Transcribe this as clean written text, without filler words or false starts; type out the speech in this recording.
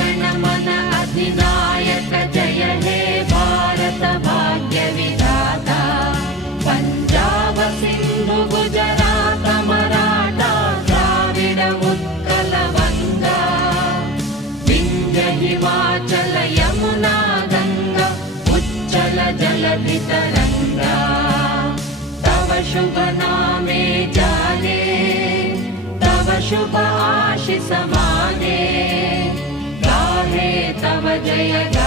गण मन अधिनायक जय हे भारत भाग्य विधाता पंजाब सिंधु गुजरात मराठा द्राविड उत्कल बंगा विंध्य हिमाचल यमुना गंगा उच्चल जलधि तरंगा तव शुभ नामे जाने तव शुभ आशीष माने गाहे तव जय